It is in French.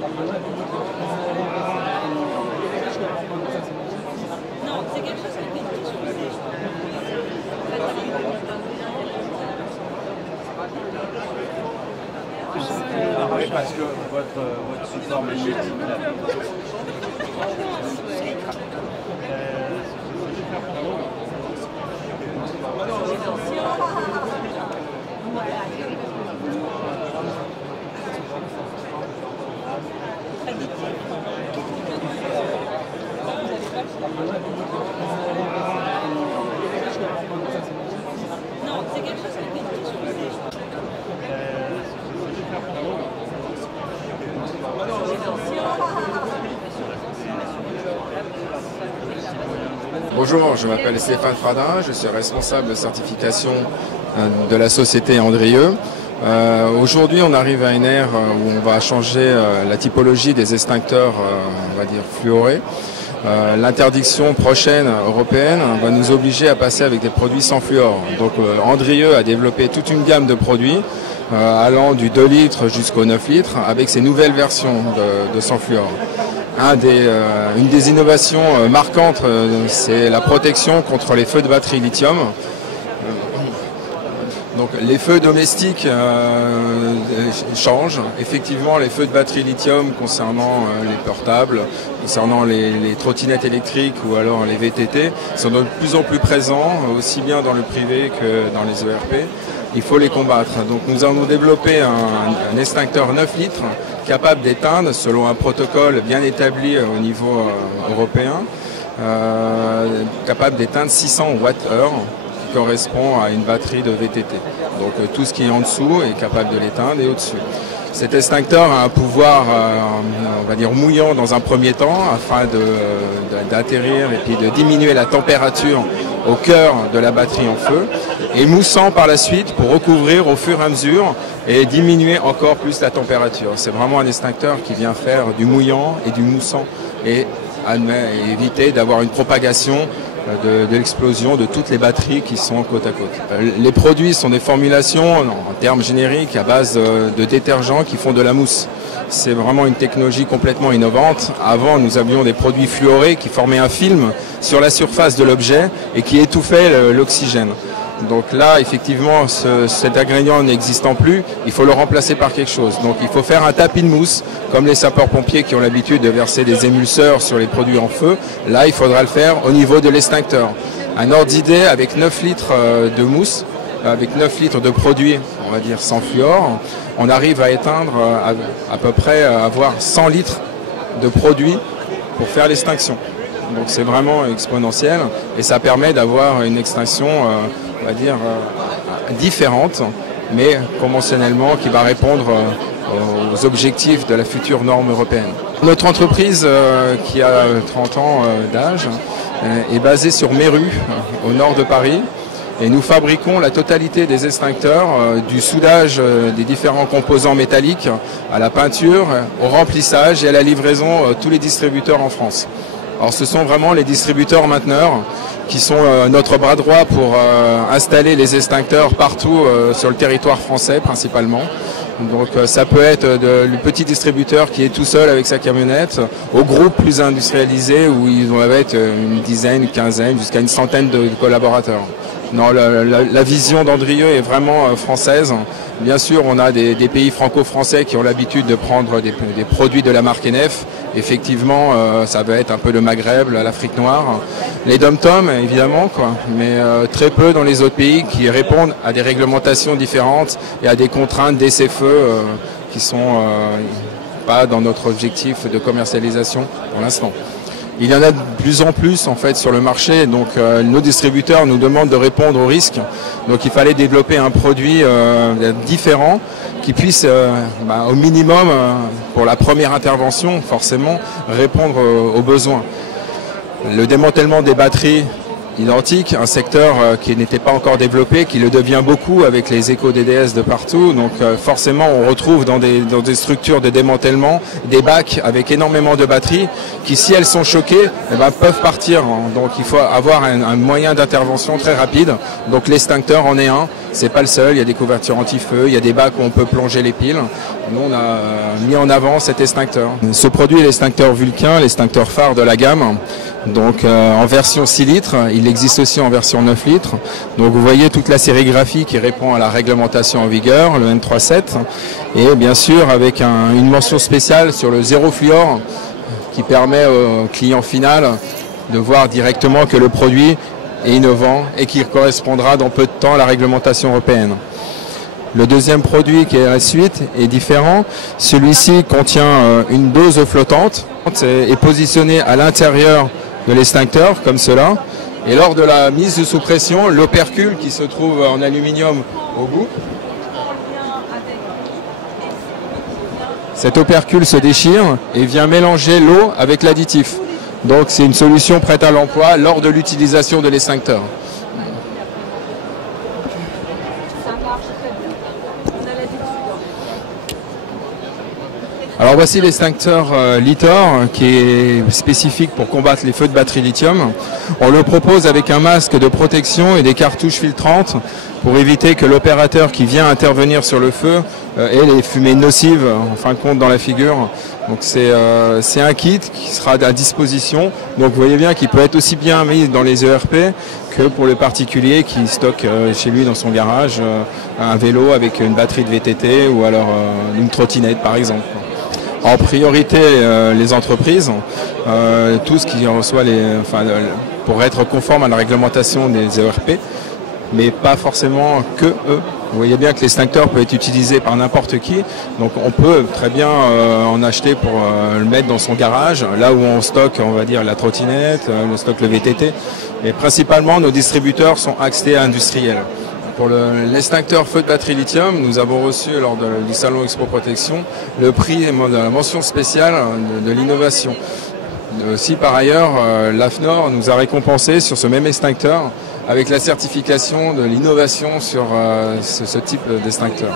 Non, c'est quelque chose qui était utilisé. Oui, parce que votre support magnétique là. Non, c'est quelque chose qui était utilisé. Bonjour, je m'appelle Stéphane Fradin, je suis responsable de certification de la société Andrieux. Aujourd'hui, on arrive à une ère où on va changer la typologie des extincteurs, on va dire fluorés. L'interdiction prochaine européenne va nous obliger à passer avec des produits sans fluor. Donc Andrieux a développé toute une gamme de produits allant du 2 litres jusqu'au 9 litres avec ces nouvelles versions de sans fluor. Une des innovations marquantes, c'est la protection contre les feux de batterie lithium. Donc les feux domestiques changent. Effectivement, les feux de batterie lithium concernant les portables, concernant les trottinettes électriques ou alors les VTT, sont de plus en plus présents, aussi bien dans le privé que dans les ERP. Il faut les combattre. Donc nous avons développé un extincteur 9 litres capable d'éteindre, selon un protocole bien établi au niveau européen, capable d'éteindre 600 Wh, qui correspond à une batterie de VTT. Donc tout ce qui est en dessous est capable de l'éteindre et au-dessus. Cet extincteur a un pouvoir, on va dire, mouillant dans un premier temps, afin d'atterrir et puis de diminuer la température au cœur de la batterie en feu, et moussant par la suite pour recouvrir au fur et à mesure et diminuer encore plus la température. C'est vraiment un extincteur qui vient faire du mouillant et du moussant et éviter d'avoir une propagation de l'explosion de toutes les batteries qui sont côte à côte. Les produits sont des formulations en termes génériques à base de détergents qui font de la mousse. C'est vraiment une technologie complètement innovante. Avant, nous avions des produits fluorés qui formaient un film sur la surface de l'objet et qui étouffaient l'oxygène. Donc là, effectivement, cet ingrédient n'existant plus, il faut le remplacer par quelque chose. Donc il faut faire un tapis de mousse, comme les sapeurs-pompiers qui ont l'habitude de verser des émulseurs sur les produits en feu. Là, il faudra le faire au niveau de l'extincteur. Un ordre d'idée, avec 9 litres de mousse, avec 9 litres de produits, on va dire sans fluor, on arrive à éteindre à peu près, avoir 100 litres de produits pour faire l'extinction. Donc c'est vraiment exponentiel et ça permet d'avoir une extinction, on va dire, différente, mais conventionnellement qui va répondre aux objectifs de la future norme européenne. Notre entreprise, qui a 30 ans d'âge, est basée sur Méru, au nord de Paris. Et nous fabriquons la totalité des extincteurs, du soudage des différents composants métalliques à la peinture, au remplissage et à la livraison tous les distributeurs en France. Alors ce sont vraiment les distributeurs mainteneurs qui sont notre bras droit pour installer les extincteurs partout sur le territoire français principalement. Donc ça peut être le petit distributeur qui est tout seul avec sa camionnette, au groupe plus industrialisé où ils doivent être une dizaine, une quinzaine, jusqu'à une centaine de collaborateurs. Non, la vision d'Andrieux est vraiment française. Bien sûr, on a des pays franco-français qui ont l'habitude de prendre des produits de la marque NF. Effectivement, ça va être un peu le Maghreb, l'Afrique noire, les dom-tom évidemment, quoi. Mais très peu dans les autres pays qui répondent à des réglementations différentes et à des contraintes d'essai-feu qui sont pas dans notre objectif de commercialisation pour l'instant. Il y en a de plus en plus en fait sur le marché, donc nos distributeurs nous demandent de répondre aux risques. Donc il fallait développer un produit différent qui puisse au minimum, pour la première intervention forcément, répondre aux besoins. Le démantèlement des batteries identique, un secteur qui n'était pas encore développé, qui le devient beaucoup avec les éco-DDS de partout. Donc forcément, on retrouve dans des structures de démantèlement des bacs avec énormément de batteries qui, si elles sont choquées, eh ben, peuvent partir. Donc il faut avoir un moyen d'intervention très rapide. Donc l'extincteur en est un. C'est pas le seul. Il y a des couvertures anti-feu, il y a des bacs où on peut plonger les piles. Nous, on a mis en avant cet extincteur. Ce produit est l'extincteur Vulcain, l'extincteur phare de la gamme. Donc en version 6 litres, il existe aussi en version 9 litres. Donc vous voyez toute la sérigraphie qui répond à la réglementation en vigueur, le N37. Et bien sûr avec une mention spéciale sur le zéro fluor qui permet au client final de voir directement que le produit est innovant et qui correspondra dans peu de temps à la réglementation européenne. Le deuxième produit qui est à la suite est différent. Celui-ci contient une dose flottante et positionné à l'intérieur de l'extincteur comme cela. Et lors de la mise sous pression, l'opercule qui se trouve en aluminium au bout, cet opercule se déchire et vient mélanger l'eau avec l'additif. Donc c'est une solution prête à l'emploi lors de l'utilisation de l'extincteur. Alors voici l'extincteur Litor qui est spécifique pour combattre les feux de batterie lithium. On le propose avec un masque de protection et des cartouches filtrantes pour éviter que l'opérateur qui vient intervenir sur le feu ait les fumées nocives en fin de compte dans la figure. Donc c'est un kit qui sera à disposition. Donc vous voyez bien qu'il peut être aussi bien mis dans les ERP que pour le particulier qui stocke chez lui dans son garage un vélo avec une batterie de VTT ou alors une trottinette par exemple. En priorité, les entreprises, tout ce qui reçoit pour être conforme à la réglementation des ERP, mais pas forcément que eux. Vous voyez bien que l'extincteur peut être utilisé par n'importe qui, donc on peut très bien en acheter pour le mettre dans son garage, là où on stocke, on va dire, la trottinette, on stocke le VTT, mais principalement nos distributeurs sont axés industriels. Pour l'extincteur feu de batterie lithium, nous avons reçu lors du salon Expo Protection le prix de la mention spéciale de l'innovation. Aussi par ailleurs, l'AFNOR nous a récompensé sur ce même extincteur avec la certification de l'innovation sur ce type d'extincteur.